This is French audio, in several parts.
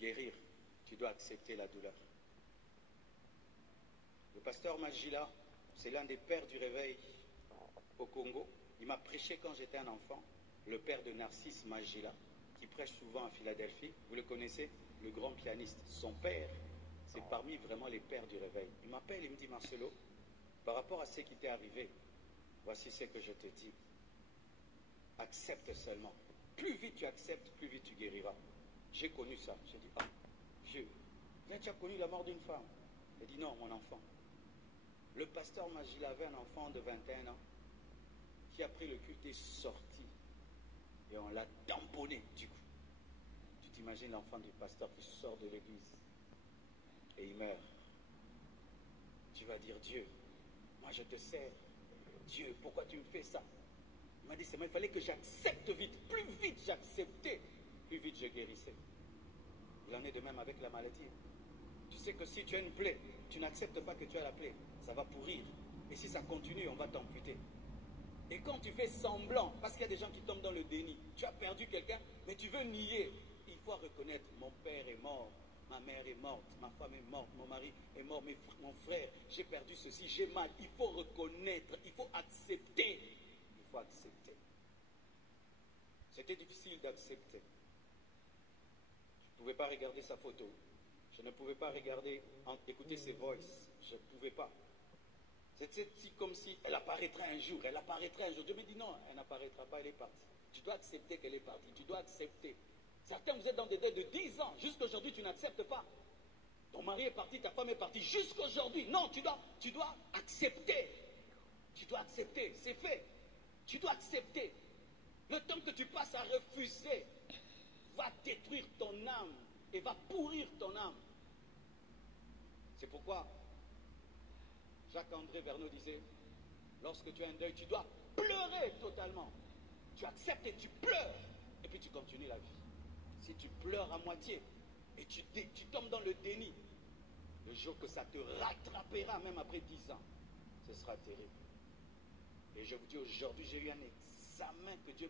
guérir, tu dois accepter la douleur. Le pasteur Magila, c'est l'un des pères du réveil au Congo. Il m'a prêché quand j'étais un enfant, le père de Narcisse Magila, qui prêche souvent à Philadelphie. Vous le connaissez, le grand pianiste. Son père, c'est parmi vraiment les pères du réveil. Il m'appelle, il me dit, Marcelo, par rapport à ce qui t'est arrivé, voici ce que je te dis. Accepte seulement. Plus vite tu acceptes, plus vite tu guériras. J'ai connu ça. J'ai dit, ah, vieux, tu as connu la mort d'une femme? Il dit, non, mon enfant. Le pasteur Magila avait un enfant de 21 ans qui a pris le culte et sorti. Et on l'a tamponné du coup. Tu t'imagines l'enfant du pasteur qui sort de l'église et il meurt. Tu vas dire, Dieu, moi je te sers. Dieu, pourquoi tu me fais ça? Il m'a dit, c'est moi, il fallait que j'accepte vite. Plus vite j'acceptais, plus vite je guérissais. Il en est de même avec la maladie. Tu sais que si tu as une plaie, tu n'acceptes pas que tu as la plaie. Ça va pourrir. Et si ça continue, on va t'amputer. Et quand tu fais semblant, parce qu'il y a des gens qui tombent dans le déni, tu as perdu quelqu'un, mais tu veux nier. Il faut reconnaître, mon père est mort, ma mère est morte, ma femme est morte, mon mari est mort, mon frère, j'ai perdu ceci, j'ai mal. Il faut reconnaître, il faut accepter. Il faut accepter. C'était difficile d'accepter. Je ne pouvais pas regarder sa photo. Je ne pouvais pas regarder, écouter ses voices. Je ne pouvais pas. C'était comme si elle apparaîtrait un jour, elle apparaîtrait un jour. Dieu me dit non, elle n'apparaîtra pas, elle est partie. Tu dois accepter qu'elle est partie, tu dois accepter. Certains, vous êtes dans des deuils de 10 ans, jusqu'aujourd'hui tu n'acceptes pas. Ton mari est parti, ta femme est partie, jusqu'aujourd'hui. Non, tu dois accepter. Tu dois accepter, c'est fait. Tu dois accepter. Le temps que tu passes à refuser va détruire ton âme et va pourrir ton âme. C'est pourquoi Jacques-André Verneau disait, lorsque tu as un deuil, tu dois pleurer totalement. Tu acceptes et tu pleures. Et puis tu continues la vie. Si tu pleures à moitié et tu tombes dans le déni, le jour que ça te rattrapera, même après 10 ans, ce sera terrible. Et je vous dis aujourd'hui, j'ai eu un examen que Dieu...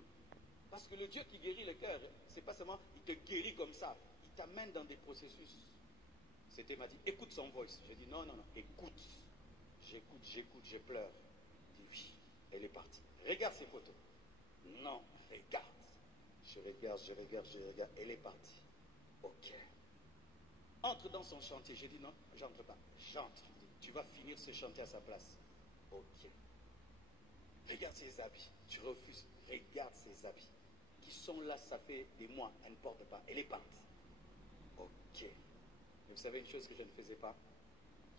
Parce que le Dieu qui guérit le cœur, c'est pas seulement, il te guérit comme ça. Il t'amène dans des processus. C'était, m'a dit, écoute son voice. J'ai dit, non, non, non, écoute. J'écoute, je pleure. Il dit, oui, elle est partie. Regarde ses photos. Non, regarde. Je regarde, elle est partie. Ok. Entre dans son chantier. J'ai dit, non, j'entre pas. J'entre. Tu vas finir ce chantier à sa place. Ok. Regarde ses habits. Tu refuses. Regarde ses habits. Qui sont là, ça fait des mois. Elle ne porte pas. Elle est partie. Ok. Vous savez une chose que je ne faisais pas?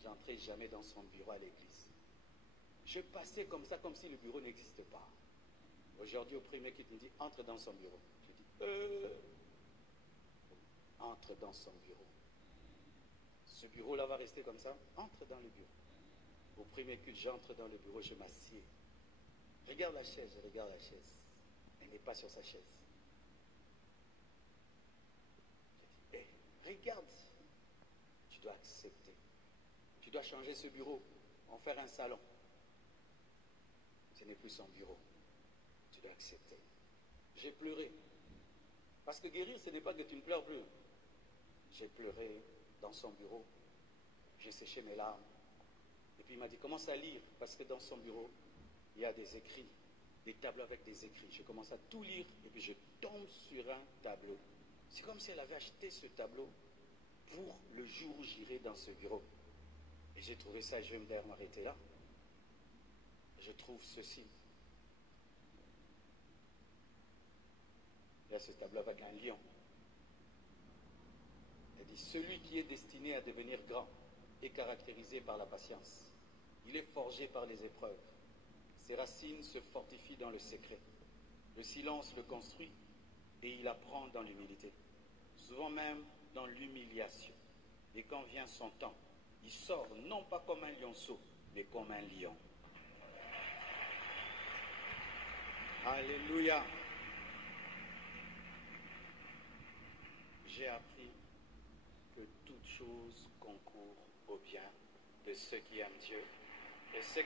J'entrais jamais dans son bureau à l'église. Je passais comme ça, comme si le bureau n'existe pas. Aujourd'hui, au premier qui me dit, entre dans son bureau. Je dis, entre dans son bureau. Ce bureau-là va rester comme ça. Entre dans le bureau. Au premier culte, j'entre dans le bureau, je m'assieds. Regarde la chaise, je regarde la chaise. Elle n'est pas sur sa chaise. Je dis, regarde. Tu dois accepter. Tu dois changer ce bureau, en faire un salon. Ce n'est plus son bureau. Tu dois accepter. J'ai pleuré. Parce que guérir, ce n'est pas que tu ne pleures plus. J'ai pleuré dans son bureau. J'ai séché mes larmes. Et puis il m'a dit, commence à lire. Parce que dans son bureau, il y a des écrits, des tableaux avec des écrits. Je commence à tout lire et puis je tombe sur un tableau. C'est comme si elle avait acheté ce tableau pour le jour où j'irai dans ce bureau. Et j'ai trouvé ça, et je vais d'ailleurs m'arrêter là. Je trouve ceci. Il y a ce tableau avec un lion. Elle dit, celui qui est destiné à devenir grand est caractérisé par la patience. Il est forgé par les épreuves. Ses racines se fortifient dans le secret. Le silence le construit et il apprend dans l'humilité. Souvent même dans l'humiliation. Et quand vient son temps, il sort non pas comme un lionceau, mais comme un lion. Alléluia. J'ai appris que toute chose concourt au bien de ceux qui aiment Dieu et ceux